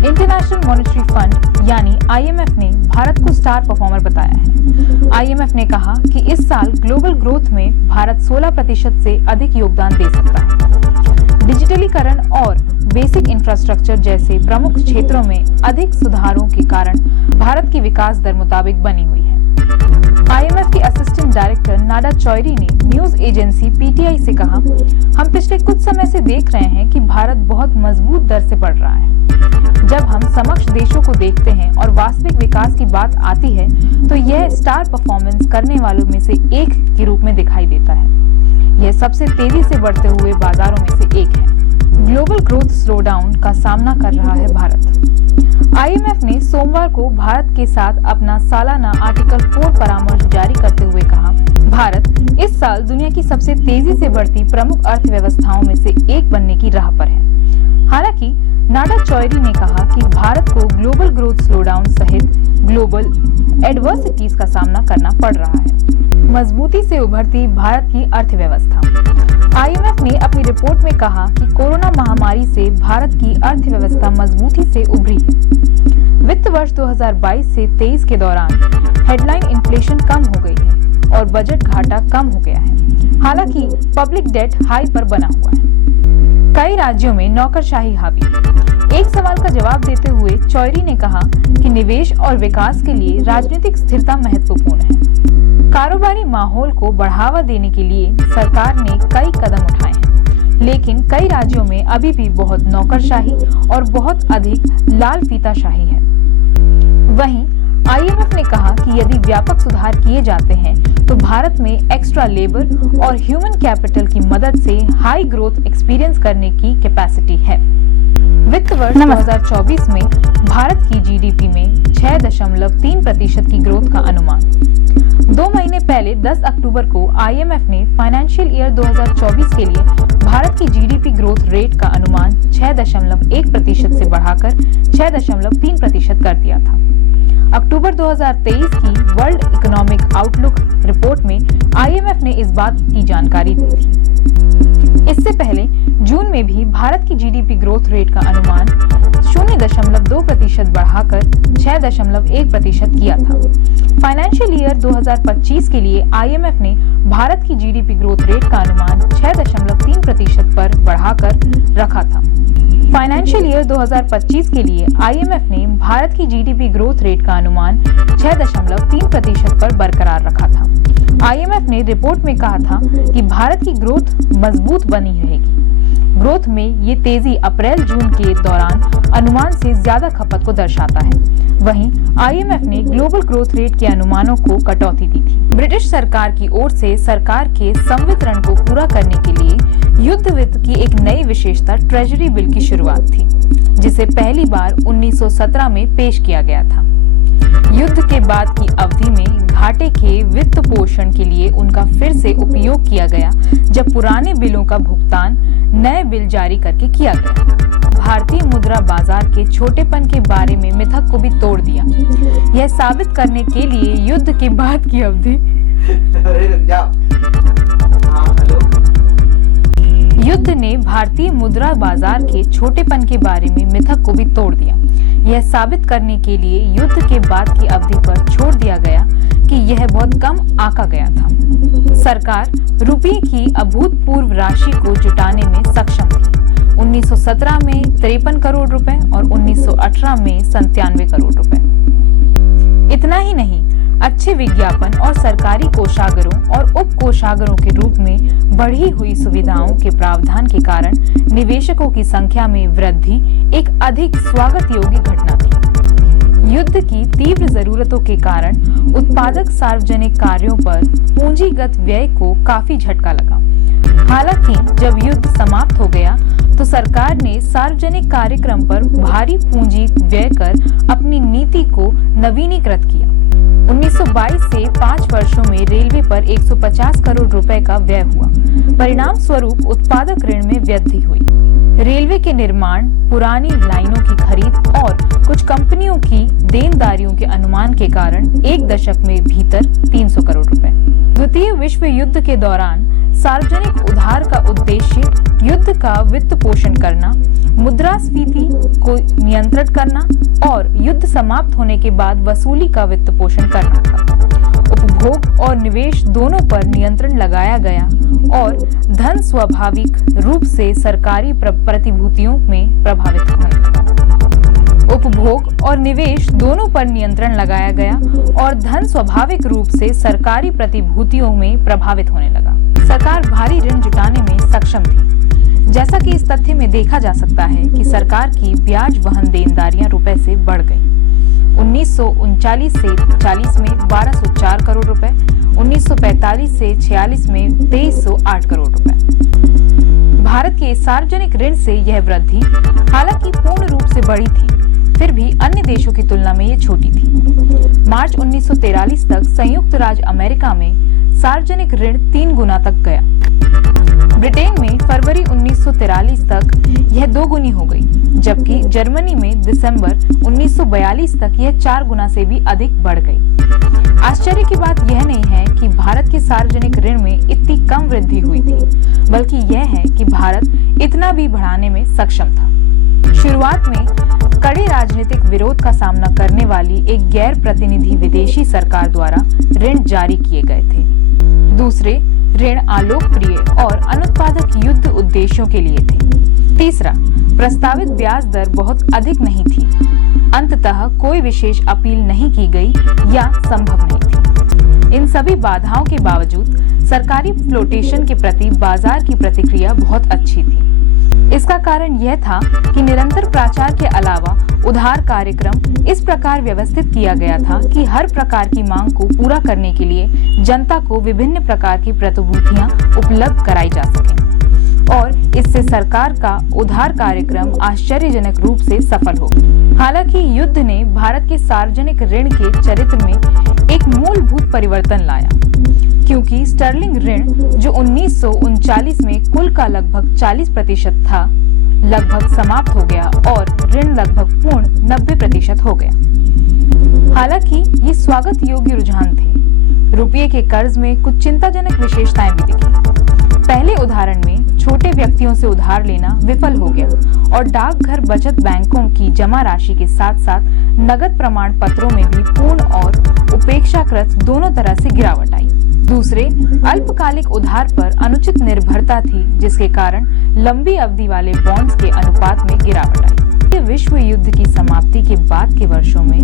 International monetary fund यानी IMF ने भारत को स्टार परफॉर्मर बताया है। IMF ने कहा कि इस साल ग्लोबल ग्रोथ में भारत 16% से अधिक योगदान दे सकता है। डिजिटलीकरण और बेसिक इंफ्रास्ट्रक्चर जैसे प्रमुख क्षेत्रों में अधिक सुधारों के कारण भारत की विकास दर मुताबिक बनी हुई है। IMF के असिस्टेंट डायरेक्टर नाडा चौधरी ने न्यूज एजेंसी PTI से कहा, हम पिछले कुछ समय से देख रहे हैं कि भारत बहुत मजबूत दर से बढ़ रहा है। जब हम समकक्ष देशों को देखते हैं और वास्तविक विकास की बात आती है तो यह स्टार परफॉर्मेंस करने वालों में से एक के रूप में दिखाई देता है। यह सबसे तेजी से बढ़ते हुए बाजारों में से एक है। ग्लोबल ग्रोथ स्लोडाउन का सामना कर रहा है भारत। IMF ने सोमवार को भारत के साथ अपना सालाना आर्टिकल 4 परामर्श जारी करते हुए कहा, भारत इस साल दुनिया की सबसे तेजी से बढ़ती प्रमुख अर्थव्यवस्थाओं में से एक बनने की राह पर है। हालांकि नाडा चौधरी ने कहा कि भारत को ग्लोबल ग्रोथ स्लोडाउन सहित ग्लोबल एडवर्सिटीज का सामना करना पड़ रहा है। मजबूती से उभरती भारत की अर्थव्यवस्था। IMF ने अपनी रिपोर्ट में कहा कि कोरोना महामारी से भारत की अर्थव्यवस्था मजबूती से उभरी है। वित्त वर्ष 2022 से 23 के दौरान हेडलाइन इन्फ्लेशन कम हो गई है और बजट घाटा कम हो गया है। हालांकि पब्लिक डेट हाई पर बना हुआ है। कई राज्यों में नौकरशाही हावी। एक सवाल का जवाब देते हुए चौधरी ने कहा कि निवेश और विकास के लिए राजनीतिक स्थिरता महत्वपूर्ण है। कारोबारी माहौल को बढ़ावा देने के लिए सरकार ने कई कदम उठाए हैं, लेकिन कई राज्यों में अभी भी बहुत नौकरशाही और बहुत अधिक लाल फीताशाही है। वहीं IMF ने कहा कि यदि व्यापक सुधार किए जाते हैं तो भारत में एक्स्ट्रा लेबर और ह्यूमन कैपिटल की मदद से हाई ग्रोथ एक्सपीरियंस करने की कैपेसिटी है। वित्त वर्ष 2024 में भारत की GDP में 6.3% की ग्रोथ का अनुमान। 2 महीने पहले 10 अक्टूबर को IMF ने फाइनेंशियल ईयर 2024 के लिए भारत की GDP ग्रोथ रेट का अनुमान 6.1% से बढ़ाकर 6.3% कर दिया था। अक्टूबर 2023 की वर्ल्ड इकोनॉमिक आउटलुक रिपोर्ट में IMF ने इस बात की जानकारी दी थी। इससे पहले जून में भी भारत की GDP ग्रोथ रेट का अनुमान 0.2% बढ़ाकर 6.1% किया था। फाइनेंशियल ईयर 2025 के लिए IMF ने भारत की GDP ग्रोथ रेट का अनुमान 6.3% पर बढ़ाकर रखा था। फाइनेंशियल ईयर 2025 के लिए IMF ने भारत की GDP ग्रोथ रेट का अनुमान 6.3% पर बरकरार रखा था। IMF ने रिपोर्ट में कहा था कि भारत की ग्रोथ मजबूत बनी रहेगी। ग्रोथ में ये तेजी अप्रैल-जून के दौरान अनुमान से ज्यादा खपत को दर्शाता है। वहीं IMF ने ग्लोबल ग्रोथ रेट के अनुमानों को कटौती दी थी। ब्रिटिश सरकार की ओर से सरकार के संवितरण को पूरा करने के लिए युद्ध वित्त की एक नई विशेषता ट्रेजरी बिल की शुरुआत थी, जिसे पहली बार 1917 में पेश किया गया था। युद्ध के बाद की अवधि में घाटे के वित्त पोषण के लिए उनका फिर से उपयोग किया गया, जब पुराने बिलों का भुगतान नए बिल जारी करके किया गया। भारतीय मुद्रा बाजार के छोटेपन के बारे में मिथक को भी तोड़ दिया। यह साबित करने के लिए युद्ध के बाद की अवधि युद्ध ने भारतीय मुद्रा बाजार के छोटेपन के बारे में मिथक को भी तोड़ दिया। यह साबित करने के लिए युद्ध के बाद की अवधि पर छोड़ दिया गया कि यह बहुत कम आंका गया था। सरकार रुपये की अभूतपूर्व राशि को जुटाने में सक्षम थी। 1917 में 53 करोड़ रुपए और 1918 में 97 करोड़ रुपए। इतना ही नहीं, अच्छे विज्ञापन और सरकारी कोषागारों और उप कोषागारों के रूप में बढ़ी हुई सुविधाओं के प्रावधान के कारण निवेशकों की संख्या में वृद्धि एक अधिक स्वागत योग्य घटना थी। युद्ध की तीव्र जरूरतों के कारण उत्पादक सार्वजनिक कार्यों पर पूंजीगत व्यय को काफी झटका लगा। हालांकि जब युद्ध समाप्त हो गया तो सरकार ने सार्वजनिक कार्यक्रम पर भारी पूंजी व्यय कर अपनी नीति को नवीनीकृत किया। 1922 से 5 वर्षों में रेलवे पर 150 करोड़ रुपए का व्यय हुआ। परिणाम स्वरूप उत्पादक ऋण में वृद्धि हुई। रेलवे के निर्माण, पुरानी लाइनों की खरीद और कुछ कंपनियों की देनदारियों के अनुमान के कारण एक दशक में भीतर 300 करोड़ रुपए। द्वितीय विश्व युद्ध के दौरान सार्वजनिक उधार का उद्देश्य युद्ध का वित्त पोषण करना, मुद्रास्फीति को नियंत्रित करना और युद्ध समाप्त होने के बाद वसूली का वित्त पोषण करना था। उपभोग और निवेश दोनों पर नियंत्रण लगाया गया और धन स्वाभाविक रूप से सरकारी प्रतिभूतियों में प्रभावित होने लगा। उपभोग और निवेश दोनों पर नियंत्रण लगाया गया और धन स्वाभाविक रूप से सरकारी प्रतिभूतियों में प्रभावित होने लगा। सरकार भारी ऋण जुटाने में सक्षम थी, जैसा कि इस तथ्य में देखा जा सकता है कि सरकार की ब्याज वहन देनदारियां रुपए से बढ़ गई। 1939 से 40 में 1204 करोड़ रुपए, 1945 से 46 में 2308 करोड़ रुपए। भारत के सार्वजनिक ऋण से यह वृद्धि हालांकि पूर्ण रूप से बढ़ी थी, फिर भी अन्य देशों की तुलना में ये छोटी थी। मार्च 1943 तक संयुक्त राज्य अमेरिका में सार्वजनिक ऋण 3 गुना तक गया। ब्रिटेन में फरवरी 1943 तक यह 2 गुनी हो गई, जबकि जर्मनी में दिसंबर 1942 तक यह 4 गुना से भी अधिक बढ़ गई। आश्चर्य की बात यह नहीं है कि भारत के सार्वजनिक ऋण में इतनी कम वृद्धि हुई थी, बल्कि यह है कि भारत इतना भी बढ़ाने में सक्षम था। शुरुआत में कड़े राजनीतिक विरोध का सामना करने वाली एक गैर प्रतिनिधि विदेशी सरकार द्वारा ऋण जारी किए गए थे। दूसरे, ऋण अलोकप्रिय और अनुत्पादक युद्ध उद्देश्यों के लिए थे। तीसरा, प्रस्तावित ब्याज दर बहुत अधिक नहीं थी। अंततः कोई विशेष अपील नहीं की गई या संभव नहीं थी। इन सभी बाधाओं के बावजूद सरकारी फ्लोटेशन के प्रति बाजार की प्रतिक्रिया बहुत अच्छी थी। इसका कारण यह था कि निरंतर प्रचार के अलावा उधार कार्यक्रम इस प्रकार व्यवस्थित किया गया था कि हर प्रकार की मांग को पूरा करने के लिए जनता को विभिन्न प्रकार की प्रतिभूतियां उपलब्ध कराई जा सकें और इससे सरकार का उधार कार्यक्रम आश्चर्यजनक रूप से सफल हो। हालांकि युद्ध ने भारत के सार्वजनिक ऋण के चरित्र में एक मूलभूत परिवर्तन लाया, क्योंकि स्टर्लिंग ऋण जो 1939 में कुल का लगभग 40% था, लगभग समाप्त हो गया और ऋण लगभग पूर्ण 90% हो गया। हालांकि ये स्वागत योग्य रुझान थे। रुपये के कर्ज में कुछ चिंताजनक विशेषताएं भी दिखी। पहले उदाहरण में छोटे व्यक्तियों से उधार लेना विफल हो गया और डाकघर बचत बैंकों की जमा राशि के साथ साथ नगद प्रमाण पत्रों में भी पूर्ण और उपेक्षाकृत दोनों तरह से गिरावट आई। दूसरे, अल्पकालिक उधार पर अनुचित निर्भरता थी, जिसके कारण लंबी अवधि वाले बॉन्ड्स के अनुपात में गिरावट आई। विश्व युद्ध की समाप्ति के बाद के वर्षों में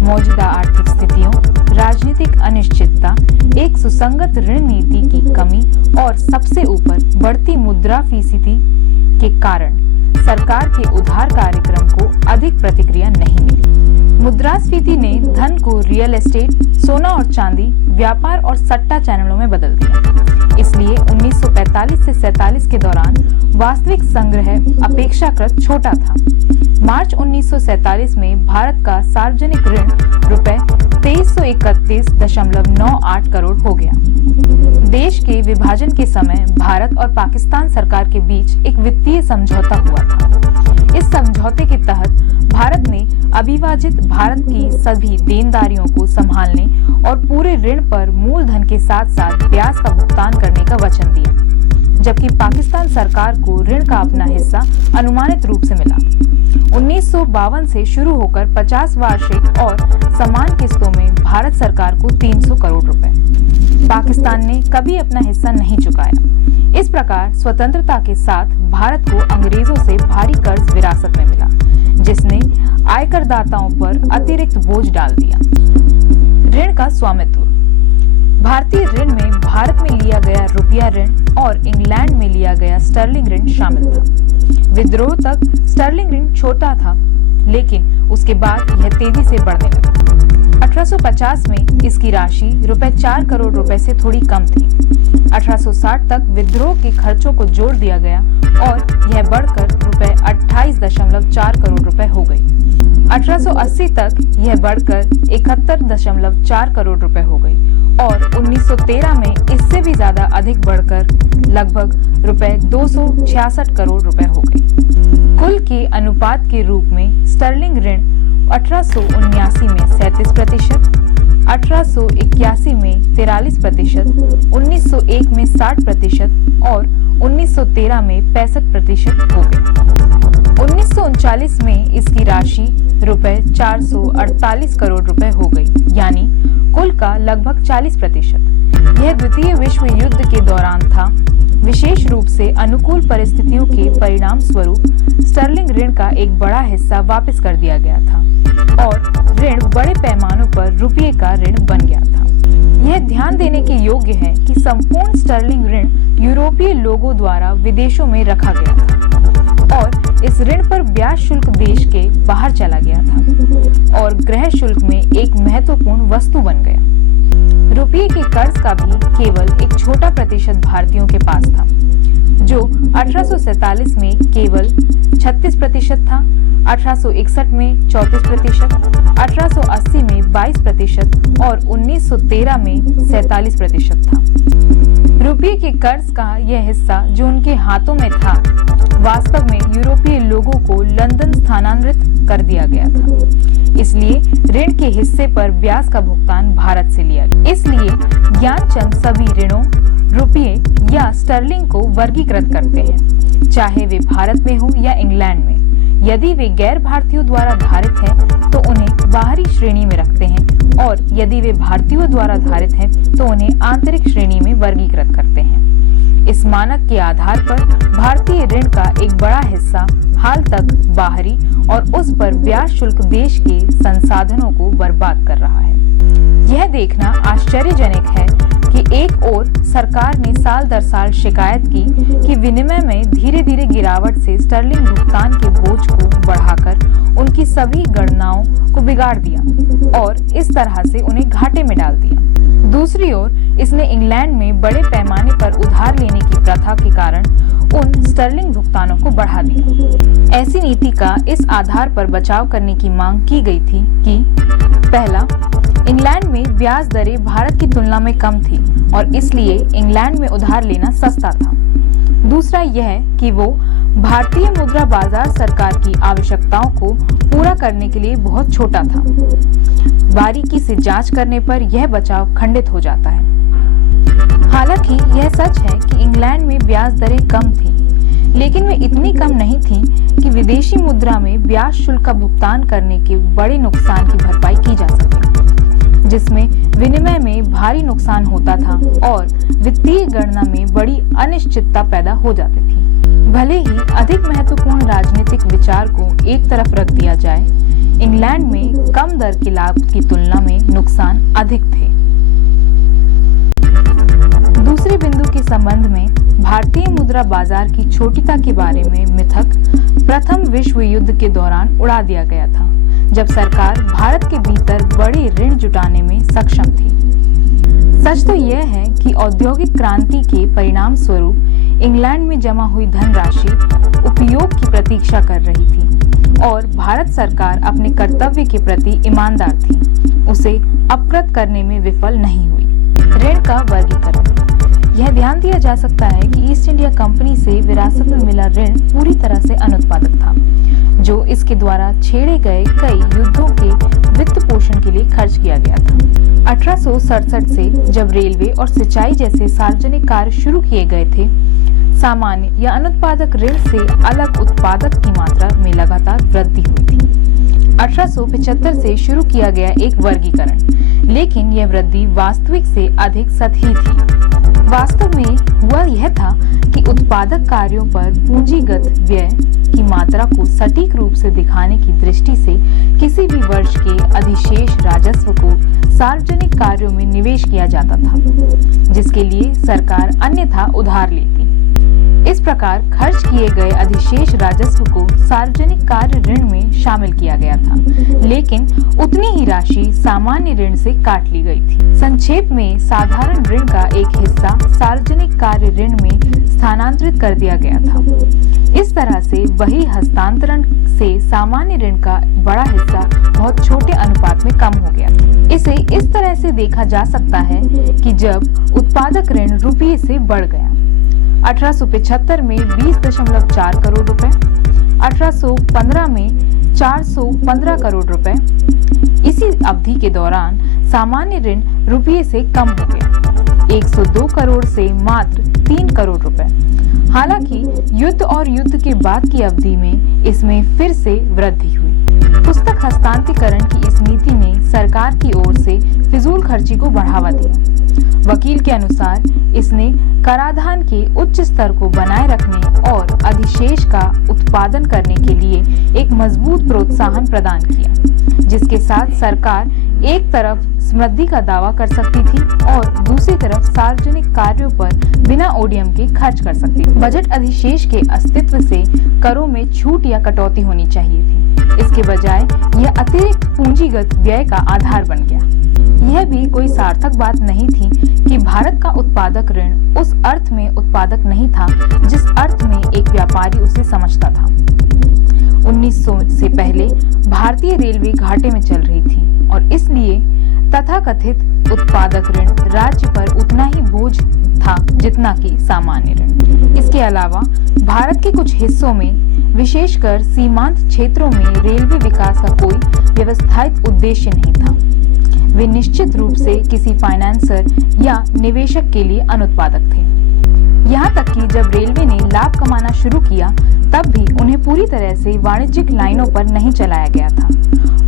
मौजूदा आर्थिक स्थितियों, राजनीतिक अनिश्चितता, एक सुसंगत ऋण नीति की कमी और सबसे ऊपर बढ़ती मुद्रास्फीति के कारण सरकार के उधार कार्यक्रम को अधिक प्रतिक्रिया नहीं मिली। मुद्रास्फीति ने धन को रियल एस्टेट, सोना और चांदी, व्यापार और सट्टा चैनलों में बदल दिया। इसलिए 1945 से 47 के दौरान वास्तविक संग्रह अपेक्षाकृत छोटा था। मार्च 1947 में भारत का सार्वजनिक ऋण रुपए 2331.98 करोड़ हो गया। देश के विभाजन के समय भारत और पाकिस्तान सरकार के बीच एक वित्तीय समझौता हुआ था। इस समझौते के तहत भारत ने अविभाजित भारत की सभी देनदारियों को संभालने और पूरे ऋण पर मूलधन के साथ साथ ब्याज का भुगतान करने का वचन दिया, जबकि पाकिस्तान सरकार को ऋण का अपना हिस्सा अनुमानित रूप से मिला। 1952 से शुरू होकर 50 वार्षिक और समान किस्तों में भारत सरकार को 300 करोड़ रुपए। पाकिस्तान ने कभी अपना हिस्सा नहीं चुकाया। इस प्रकार स्वतंत्रता के साथ भारत को अंग्रेजों से भारी कर्ज विरासत में मिला, जिसने आयकरदाताओं पर अतिरिक्त बोझ डाल दिया। ऋण का स्वामित्व। भारतीय ऋण में भारत में लिया गया रुपया ऋण और इंग्लैंड में लिया गया स्टर्लिंग ऋण शामिल था। विद्रोह तक स्टर्लिंग ऋण छोटा था, लेकिन उसके बाद यह तेजी से बढ़ने लगा। 1850 में इसकी राशि रुपए 4 करोड़ रुपए से थोड़ी कम थी। 1860 तक विद्रोह के खर्चों को जोड़ दिया गया और यह बढ़कर रुपए 28.4 करोड़ रुपए हो गई। 1880 तक यह बढ़कर 71.4 करोड़ रुपए हो गई और 1913 में इससे भी ज्यादा अधिक बढ़कर लगभग रुपए 266 करोड़ रुपए हो गई। कुल के अनुपात के रूप में स्टर्लिंग ऋण 1879 में 37%, 1881 में 43%, 1901 में 60% और 1913 में 65% हो गई। 1939 में इसकी राशि रुपए 448 करोड़ रुपए हो गई, यानी कुल का लगभग 40%। यह द्वितीय विश्व युद्ध के दौरान था। विशेष रूप से अनुकूल परिस्थितियों के परिणाम स्वरूप स्टर्लिंग ऋण का एक बड़ा हिस्सा वापस कर दिया गया था और ऋण बड़े पैमानों पर रुपये का ऋण बन गया था। यह ध्यान देने के योग्य है कि संपूर्ण स्टर्लिंग ऋण यूरोपीय लोगों द्वारा विदेशों में रखा गया था और इस ऋण पर ब्याज शुल्क देश के बाहर चला गया था और गृह शुल्क में एक महत्वपूर्ण वस्तु बन गया। रुपये के कर्ज का भी केवल एक छोटा प्रतिशत भारतीयों के पास था, जो 1847 में केवल 36% था, 1861 में 34%, 1880 में 22% और 1913 में 47% था। रुपये के कर्ज का यह हिस्सा जो उनके हाथों में था, वास्तव में यूरोपीय लोगों को लंदन स्थानांतरित कर दिया गया था। इसलिए ऋण के हिस्से पर ब्याज का भुगतान भारत से लिया गया। इसलिए ज्ञानचंद सभी ऋणों, रुपये या स्टर्लिंग को वर्गीकृत करते हैं, चाहे वे भारत में हो या इंग्लैंड में। यदि वे गैर भारतीयों द्वारा धारित हैं, तो उन्हें बाहरी श्रेणी में रखते हैं और यदि वे भारतीयों द्वारा धारित हैं, तो उन्हें आंतरिक श्रेणी में वर्गीकृत करते हैं। इस मानक के आधार पर भारतीय ऋण का एक बड़ा हिस्सा हाल तक बाहरी और उस पर ब्याज शुल्क देश के संसाधनों को बर्बाद कर रहा है। यह देखना आश्चर्यजनक है कि एक ओर सरकार ने साल दर साल शिकायत की कि विनिमय में धीरे धीरे गिरावट से स्टर्लिंग भुगतान के बोझ को बढ़ाकर उनकी सभी गणनाओं को बिगाड़ दिया और इस तरह से उन्हें घाटे में डाल दिया। दूसरी ओर इसने इंग्लैंड में बड़े पैमाने पर उधार लेने की प्रथा के कारण उन स्टर्लिंग भुगतानों को बढ़ा दिया। ऐसी नीति का इस आधार पर बचाव करने की मांग की गई थी कि पहला, इंग्लैंड में ब्याज दरें भारत की तुलना में कम थी और इसलिए इंग्लैंड में उधार लेना सस्ता था। दूसरा यह कि वो भारतीय मुद्रा बाजार सरकार की आवश्यकताओं को पूरा करने के लिए बहुत छोटा था। बारीकी से जांच करने पर यह बचाव खंडित हो जाता है। हालांकि यह सच है कि इंग्लैंड में ब्याज दरें कम थीं, लेकिन वे इतनी कम नहीं थीं कि विदेशी मुद्रा में ब्याज शुल्क का भुगतान करने के बड़े नुकसान की भरपाई की जा सके, जिसमें विनिमय में भारी नुकसान होता था और वित्तीय गणना में बड़ी अनिश्चितता पैदा हो जाती थी। भले ही अधिक महत्वपूर्ण राजनीतिक विचार को एक तरफ रख दिया जाए, इंग्लैंड में कम दर के लाभ की तुलना में नुकसान अधिक थे। दूसरे बिंदु के संबंध में भारतीय मुद्रा बाजार की छोटिता के बारे में मिथक प्रथम विश्व युद्ध के दौरान उड़ा दिया गया था, जब सरकार भारत के भीतर बड़े ऋण जुटाने में सक्षम थी। सच तो यह है कि औद्योगिक क्रांति के परिणाम स्वरूप इंग्लैंड में जमा हुई धनराशि उपयोग की प्रतीक्षा कर रही थी और भारत सरकार अपने कर्तव्य के प्रति ईमानदार थी, उसे अपकृत करने में विफल नहीं हुई। ऋण का वर्गीकरण। यह ध्यान दिया जा सकता है कि ईस्ट इंडिया कंपनी से विरासत में मिला ऋण पूरी तरह से अनुत्पादक था, जो इसके द्वारा छेड़े गए कई युद्धों के वित्त पोषण के लिए खर्च किया गया था। 1867 से जब रेलवे और सिंचाई जैसे सार्वजनिक कार्य शुरू किए गए थे, सामान्य या अनुत्पादक ऋण से अलग उत्पादक की मात्रा में लगातार वृद्धि हुई थी। 1875 से शुरू किया गया एक वर्गीकरण, लेकिन यह वृद्धि वास्तविक से अधिक सतही थी। वास्तव में हुआ यह था कि उत्पादक कार्यों पर पूंजीगत व्यय की मात्रा को सटीक रूप से दिखाने की दृष्टि से किसी भी वर्ष के अधिशेष राजस्व को सार्वजनिक कार्यों में निवेश किया जाता था, जिसके लिए सरकार अन्यथा उधार लेती। इस प्रकार खर्च किए गए अधिशेष राजस्व को सार्वजनिक कार्य ऋण में शामिल किया गया था, लेकिन उतनी ही राशि सामान्य ऋण से काट ली गई थी। संक्षेप में, साधारण ऋण का एक हिस्सा सार्वजनिक कार्य ऋण में स्थानांतरित कर दिया गया था। इस तरह से वही हस्तांतरण से सामान्य ऋण का बड़ा हिस्सा बहुत छोटे अनुपात में कम हो गया। इसे इस तरह से देखा जा सकता है कि जब उत्पादक ऋण रुपये से बढ़ गया, 1875 में 20.4 करोड़ रुपए, 1815 में 415 करोड़ रुपए। इसी अवधि के दौरान सामान्य ऋण रुपये से कम हो गया, 102 करोड़ से मात्र 3 करोड़ रुपए। हालांकि युद्ध और युद्ध के बाद की अवधि में इसमें फिर से वृद्धि हुई। पुस्तक हस्तांतरीकरण की इस नीति ने सरकार की ओर से फिजूल खर्ची को बढ़ावा दिया। वकील के अनुसार इसने कराधान के उच्च स्तर को बनाए रखने और अधिशेष का उत्पादन करने के लिए एक मजबूत प्रोत्साहन प्रदान किया, जिसके साथ सरकार एक तरफ समृद्धि का दावा कर सकती थी और दूसरी तरफ सार्वजनिक कार्यों पर बिना ओडीएम के खर्च कर सकती थी। बजट अधिशेष के अस्तित्व से करों में छूट या कटौती होनी चाहिए थी। इसके बजाय यह अतिरिक्त पूंजीगत व्यय का आधार बन गया। यह भी कोई सार्थक बात नहीं थी कि भारत का उत्पादक ऋण उस अर्थ में उत्पादक नहीं था जिस अर्थ में एक व्यापारी उसे समझता था। 1900 से पहले भारतीय रेलवे घाटे में चल रही थी और इसलिए तथाकथित उत्पादक ऋण राज्य पर उतना ही बोझ था जितना कि सामान्य ऋण। इसके अलावा भारत के कुछ हिस्सों में, विशेषकर सीमांत क्षेत्रों में रेलवे विकास का कोई व्यवस्थित उद्देश्य नहीं था। वे निश्चित रूप से किसी फाइनेंसर या निवेशक के लिए अनुत्पादक थे। यहाँ तक कि जब रेलवे ने लाभ कमाना शुरू किया तब भी उन्हें पूरी तरह से वाणिज्यिक लाइनों पर नहीं चलाया गया था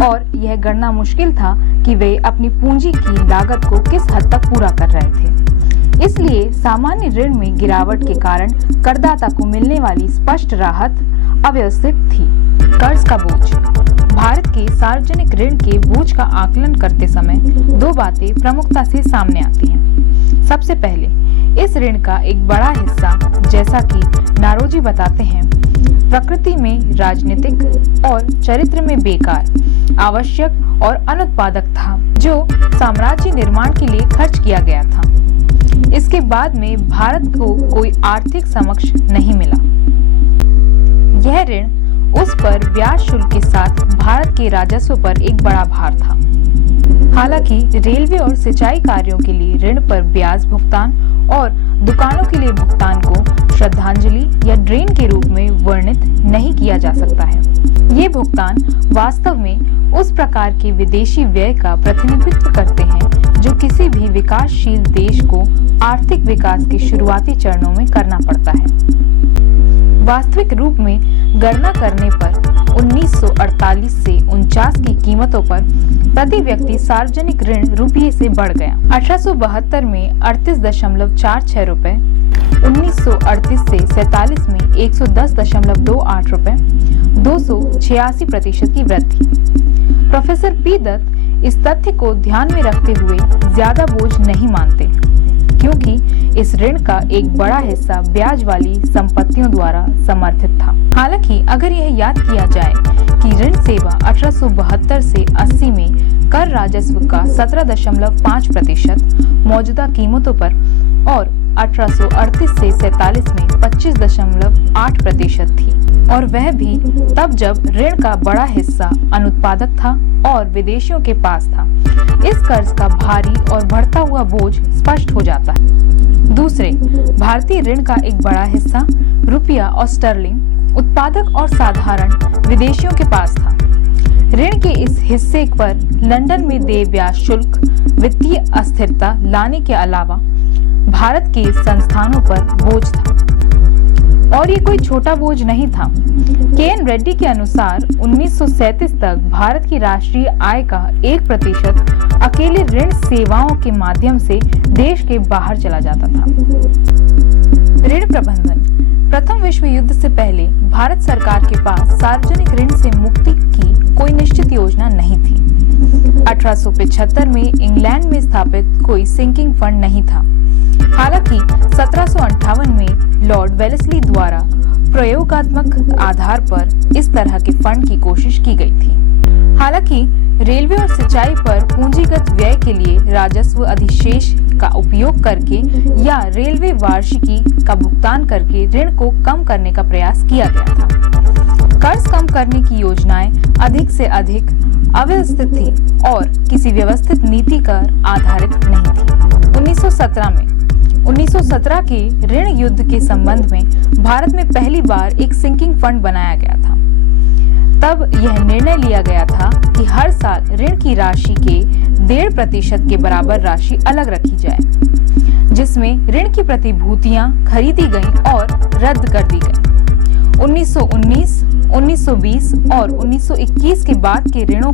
और यह गणना मुश्किल था कि वे अपनी पूंजी की लागत को किस हद तक पूरा कर रहे थे। इसलिए सामान्य ऋण में गिरावट के कारण करदाता को मिलने वाली स्पष्ट राहत अव्यवस्थित थी। कर्ज का बोझ। भारत के सार्वजनिक ऋण के बोझ का आकलन करते समय दो बातें प्रमुखता से सामने आती हैं। सबसे पहले, इस ऋण का एक बड़ा हिस्सा, जैसा कि नारोजी बताते हैं, प्रकृति में राजनीतिक और चरित्र में बेकार, आवश्यक और अनुत्पादक था, जो साम्राज्य निर्माण के लिए खर्च किया गया था। इसके बाद में भारत को कोई आर्थिक समक्ष नहीं मिला। यह ऋण उस पर ब्याज शुल्क के साथ भारत के राजस्व पर एक बड़ा भार था। हालांकि रेलवे और सिंचाई कार्यों के लिए ऋण पर ब्याज भुगतान और दुकानों के लिए भुगतान को श्रद्धांजलि या ड्रेन के रूप में वर्णित नहीं किया जा सकता है। ये भुगतान वास्तव में उस प्रकार के विदेशी व्यय का प्रतिनिधित्व करते हैं जो किसी भी विकासशील देश को आर्थिक विकास के शुरुआती चरणों में करना पड़ता है। वास्तविक रूप में गणना करने पर 1948 से 49 की कीमतों पर प्रति व्यक्ति सार्वजनिक ऋण रुपये से बढ़ गया। 1872 में 38.46 रुपए, 1938 से 47 में 110.28 रुपए, 286% की वृद्धि। प्रोफेसर पी दत्त इस तथ्य को ध्यान में रखते हुए ज्यादा बोझ नहीं मानते, क्योंकि इस ऋण का एक बड़ा हिस्सा ब्याज वाली संपत्तियों द्वारा समर्थित था। हालांकि अगर यह याद किया जाए कि ऋण सेवा 1872 से 80 में कर राजस्व का 17.5% मौजूदा कीमतों पर और 1838 से 47 में 25.8% थी, और वह भी तब जब ऋण का बड़ा हिस्सा अनुत्पादक था और विदेशियों के पास था। इस कर्ज का भारी और बढ़ता हुआ बोझ स्पष्ट हो जाता है। दूसरे, भारतीय ऋण का एक बड़ा हिस्सा रुपया और स्टर्लिंग उत्पादक और साधारण विदेशियों के पास था। ऋण के इस हिस्से पर लंदन में देय ब्याज शुल्क वित्तीय अस्थिरता लाने के अलावा भारत के संस्थानों पर बोझ था, और ये कोई छोटा बोझ नहीं था। के.एन. रेड्डी के अनुसार 1937 तक भारत की राष्ट्रीय आय का 1% अकेले ऋण सेवाओं के माध्यम से देश के बाहर चला जाता था। ऋण प्रबंधन। प्रथम विश्व युद्ध से पहले भारत सरकार के पास सार्वजनिक ऋण से मुक्ति की कोई निश्चित योजना नहीं थी। 1875 में इंग्लैंड में स्थापित कोई सिंकिंग फंड नहीं था। हालांकि 1758 में लॉर्ड वेलेस्ली द्वारा प्रयोगात्मक आधार पर इस तरह के फंड की कोशिश की गई थी। हालांकि रेलवे और सिंचाई पर पूंजीगत व्यय के लिए राजस्व अधिशेष का उपयोग करके या रेलवे वार्षिकी का भुगतान करके ऋण को कम करने का प्रयास किया गया था। कर्ज कम करने की योजनाएं अधिक से अधिक अव्यवस्थित थी और किसी व्यवस्थित नीति पर आधारित नहीं थी। 1917 के ऋण युद्ध के संबंध में भारत में पहली बार एक सिंकिंग फंड बनाया गया था। तब यह निर्णय लिया गया था कि हर साल ऋण की राशि के 1.5% के बराबर राशि अलग रखी जाए, जिसमें ऋण की प्रतिभूतियां खरीदी गईं और रद्द कर दी गईं। 1919, 1920 और 1921 के बाद के ऋणों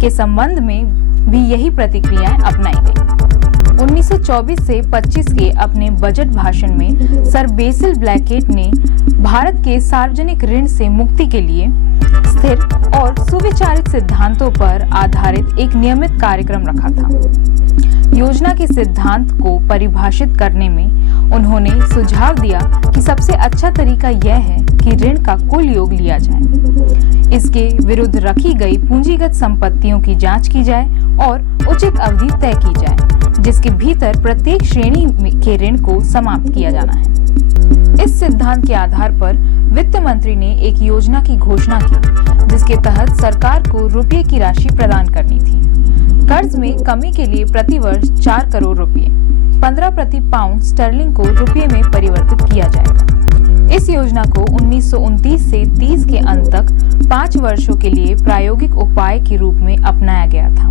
के संबंध में भी यही प्रतिक्रियाएं अपनाई गईं। 1924 से 25 के अपने बजट भाषण में सर बेसिल ब्लैकेट ने भारत के सार्वजनिक ऋण से मुक्ति के लिए स्थिर और सुविचारित सिद्धांतों पर आधारित एक नियमित कार्यक्रम रखा था। योजना के सिद्धांत को परिभाषित करने में उन्होंने सुझाव दिया कि सबसे अच्छा तरीका यह है कि ऋण का कुल योग लिया जाए, इसके विरुद्ध रखी गई पूंजीगत संपत्तियों की जांच की जाए और उचित अवधि तय की जाए, जिसके भीतर प्रत्येक श्रेणी के ऋण को समाप्त किया जाना है। इस सिद्धांत के आधार पर वित्त मंत्री ने एक योजना की घोषणा की, जिसके तहत सरकार को रुपये की राशि प्रदान करनी थी। कर्ज में कमी के लिए प्रति वर्ष 4 करोड़ रुपए, 15 प्रति पाउंड स्टर्लिंग को रुपये में परिवर्तित किया जाएगा। इस योजना को 1929 से 30 के अंत तक 5 वर्षों के लिए प्रायोगिक उपाय के रूप में अपनाया गया था।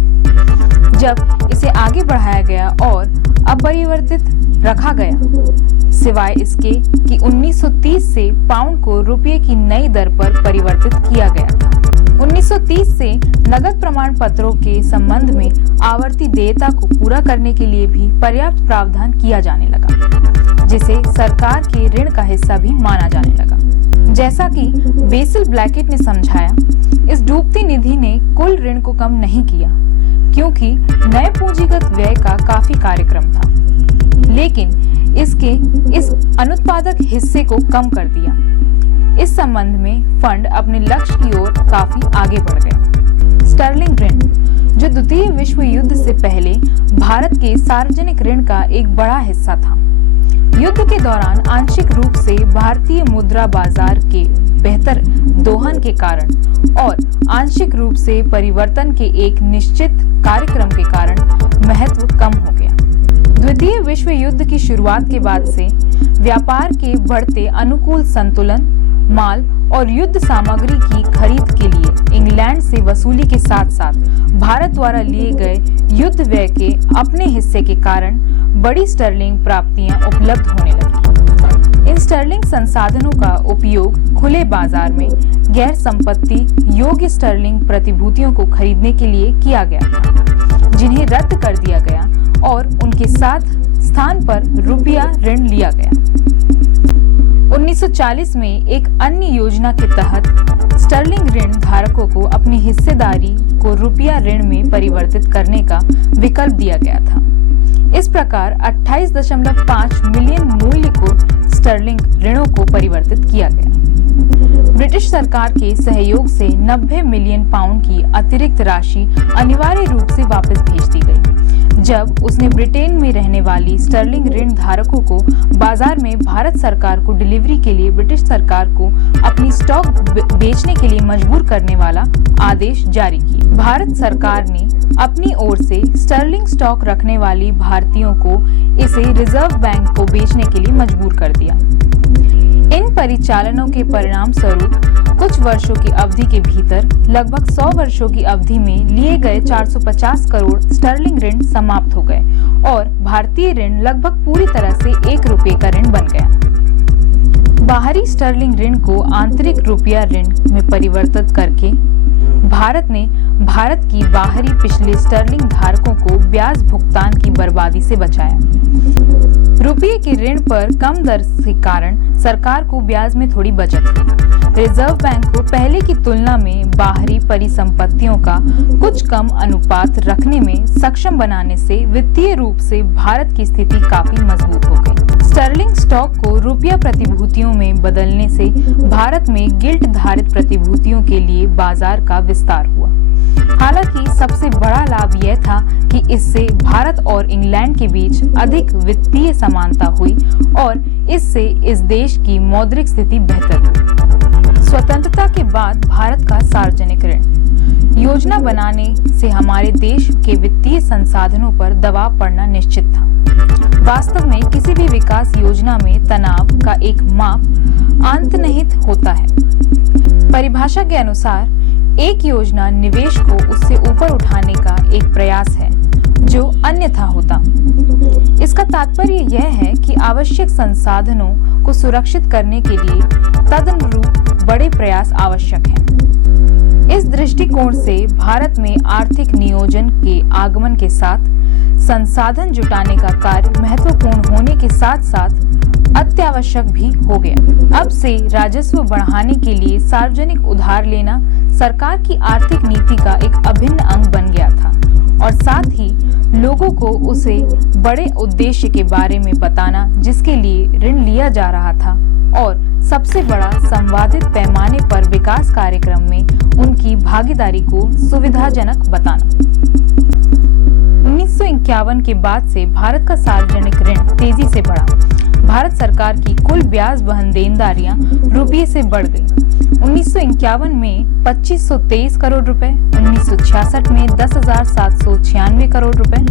जब इसे आगे बढ़ाया गया और अपरिवर्तित रखा गया, सिवाय इसके कि 1930 से पाउंड को रुपये की नई दर पर परिवर्तित किया गया था। 1930 से नगद प्रमाण पत्रों के संबंध में आवर्ती देयता को पूरा करने के लिए भी पर्याप्त प्रावधान किया जाने लगा, जिसे सरकार के ऋण का हिस्सा भी माना जाने लगा। जैसा कि बेसिल ब्लैकेट ने समझाया, इस डूबती निधि ने कुल ऋण को कम नहीं किया, क्योंकि नए पूंजीगत व्यय का काफी कार्यक्रम था, लेकिन इसके इस अनुत्पादक हिस्से को कम कर दिया। इस संबंध में फंड अपने लक्ष्य की ओर काफी आगे बढ़ गए। स्टर्लिंग ऋण, जो द्वितीय विश्व युद्ध से पहले भारत के सार्वजनिक ऋण का एक बड़ा हिस्सा था, युद्ध के दौरान आंशिक रूप से भारतीय मुद्रा बाजार के बेहतर दोहन के कारण और आंशिक रूप से परिवर्तन के एक निश्चित कार्यक्रम के कारण महत्व कम हो गया। द्वितीय विश्व युद्ध की शुरुआत के बाद से व्यापार के बढ़ते अनुकूल संतुलन, माल और युद्ध सामग्री की खरीद के लिए इंग्लैंड से वसूली के साथ साथ भारत द्वारा लिए गए युद्ध व्यय के अपने हिस्से के कारण बड़ी स्टर्लिंग प्राप्तियां उपलब्ध होने लगी। इन स्टर्लिंग संसाधनों का उपयोग खुले बाजार में गैर संपत्ति योग्य स्टर्लिंग प्रतिभूतियों को खरीदने के लिए किया गया था, जिन्हें रद्द कर दिया गया और उनके साथ स्थान पर रुपया ऋण लिया गया। 1940 में एक अन्य योजना के तहत स्टर्लिंग ऋण धारकों को अपनी हिस्सेदारी को रुपया ऋण में परिवर्तित करने का विकल्प दिया गया था। इस प्रकार 28.5 मिलियन मूल्य को स्टर्लिंग ऋणों को परिवर्तित किया गया। ब्रिटिश सरकार के सहयोग से 90 मिलियन पाउंड की अतिरिक्त राशि अनिवार्य रूप से वापस भेज दी गई, जब उसने ब्रिटेन में रहने वाली स्टर्लिंग ऋण धारकों को बाजार में भारत सरकार को डिलीवरी के लिए ब्रिटिश सरकार को अपनी स्टॉक बेचने के लिए मजबूर करने वाला आदेश जारी किया। भारत सरकार ने अपनी ओर से स्टर्लिंग स्टॉक रखने वाली भारतीयों को इसे रिजर्व बैंक को बेचने के लिए मजबूर कर दिया। इन परिचालनों के परिणाम स्वरूप कुछ वर्षों की अवधि के भीतर लगभग 100 वर्षों की अवधि में लिए गए 450 करोड़ स्टर्लिंग ऋण समाप्त हो गए और भारतीय ऋण लगभग पूरी तरह से 1 रुपये का ऋण बन गया। बाहरी स्टर्लिंग ऋण को आंतरिक रुपया ऋण में परिवर्तित करके भारत ने भारत की बाहरी पिछले स्टर्लिंग धारकों को ब्याज भुगतान की बर्बादी से बचाया। रुपये के ऋण पर कम दर के कारण सरकार को ब्याज में थोड़ी बचत हुई। रिजर्व बैंक को पहले की तुलना में बाहरी परिसंपत्तियों का कुछ कम अनुपात रखने में सक्षम बनाने से वित्तीय रूप से भारत की स्थिति काफी मजबूत हो गई। स्टर्लिंग स्टॉक को रुपया प्रतिभूतियों में बदलने से भारत में गिल्ट धारित प्रतिभूतियों के लिए बाजार का विस्तार हुआ। हालांकि सबसे बड़ा लाभ यह था कि इससे भारत और इंग्लैंड के बीच अधिक वित्तीय समानता हुई और इससे इस देश की मौद्रिक स्थिति बेहतर हुई। स्वतंत्रता के बाद भारत का सार्वजनिक ऋण योजना बनाने से हमारे देश के वित्तीय संसाधनों पर दबाव पड़ना निश्चित था। वास्तव में किसी भी विकास योजना में तनाव का एक माप अंतर्निहित होता है। परिभाषा के अनुसार एक योजना निवेश को उससे ऊपर उठाने का एक प्रयास है जो अन्यथा होता। इसका तात्पर्य यह है कि आवश्यक संसाधनों को सुरक्षित करने के लिए तदनुरूप बड़े प्रयास आवश्यक हैं। इस दृष्टिकोण से भारत में आर्थिक नियोजन के आगमन के साथ संसाधन जुटाने का कार्य महत्वपूर्ण होने के साथ साथ अत्यावश्यक भी हो गया। अब से राजस्व बढ़ाने के लिए सार्वजनिक उधार लेना सरकार की आर्थिक नीति का एक अभिन्न अंग बन गया था और साथ ही लोगों को उसे बड़े उद्देश्य के बारे में बताना जिसके लिए ऋण लिया जा रहा था और सबसे बड़ा संवादित पैमाने पर विकास कार्यक्रम में उनकी भागीदारी को सुविधाजनक बताना। 1951 के बाद से भारत का सार्वजनिक ऋण तेजी से बढ़ा। भारत सरकार की कुल ब्याज वहन देनदारियां रुपये से बढ़ गई। 1951 में 2523 करोड़ रुपए, 1966 में 10,796 करोड़ रुपए,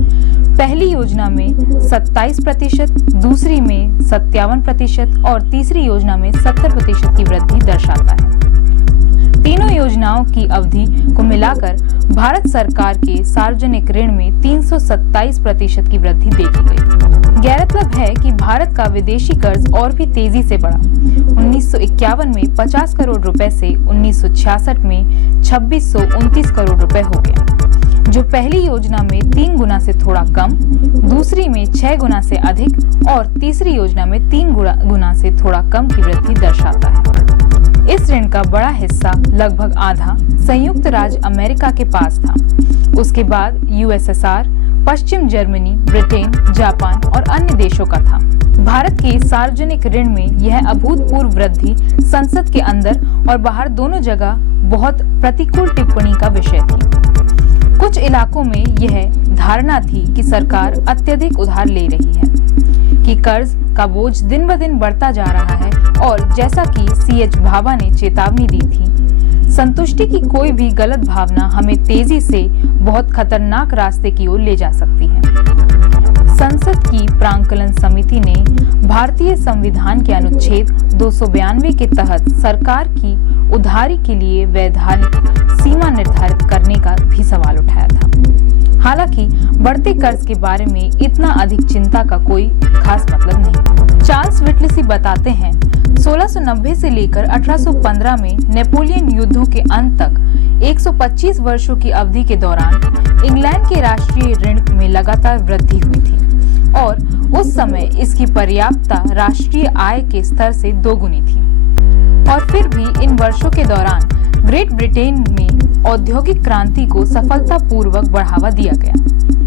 पहली योजना में 27%, दूसरी में 57% और तीसरी योजना में 70% की वृद्धि दर्शाता है। तीनों योजनाओं की अवधि को मिलाकर भारत सरकार के सार्वजनिक ऋण में 327% की वृद्धि देखी गई। गौरतलब है कि भारत का विदेशी कर्ज और भी तेजी से बढ़ा। 1951 में 50 करोड़ रुपए से 1966 में 2629 करोड़ रुपए हो गया, जो पहली योजना में 3 गुना से थोड़ा कम, दूसरी में 6 गुना से अधिक और तीसरी योजना में 3 गुना से थोड़ा कम की वृद्धि दर्शाता है। इस ऋण का बड़ा हिस्सा, लगभग आधा, संयुक्त राज्य अमेरिका के पास था। उसके बाद यूएसएसआर, पश्चिम जर्मनी, ब्रिटेन, जापान और अन्य देशों का था। भारत के सार्वजनिक ऋण में यह अभूतपूर्व वृद्धि संसद के अंदर और बाहर दोनों जगह बहुत प्रतिकूल टिप्पणी का विषय थी। कुछ इलाकों में यह धारणा थी कि सरकार अत्यधिक उधार ले रही है, कि कर्ज का बोझ दिन ब दिन बढ़ता जा रहा है और जैसा कि C.H. भाभा ने चेतावनी दी थी, संतुष्टि की कोई भी गलत भावना हमें तेजी से बहुत खतरनाक रास्ते की ओर ले जा सकती है। संसद की प्रांकलन समिति ने भारतीय संविधान के अनुच्छेद 292 के तहत सरकार की उधारी के लिए वैधानिक सीमा निर्धारित करने का भी सवाल उठाया था। हालांकि बढ़ते कर्ज के बारे में इतना अधिक चिंता का कोई खास मतलब नहीं। चार्ल्स व्हिटलेसी बताते हैं, 1690 से लेकर 1815 में नेपोलियन युद्धों के अंत तक 125 वर्षों की अवधि के दौरान इंग्लैंड के राष्ट्रीय ऋण में लगातार वृद्धि हुई थी और उस समय इसकी पर्याप्तता राष्ट्रीय आय के स्तर से दोगुनी थी। और फिर भी इन वर्षों के दौरान ग्रेट ब्रिटेन में औद्योगिक क्रांति को सफलतापूर्वक बढ़ावा दिया गया।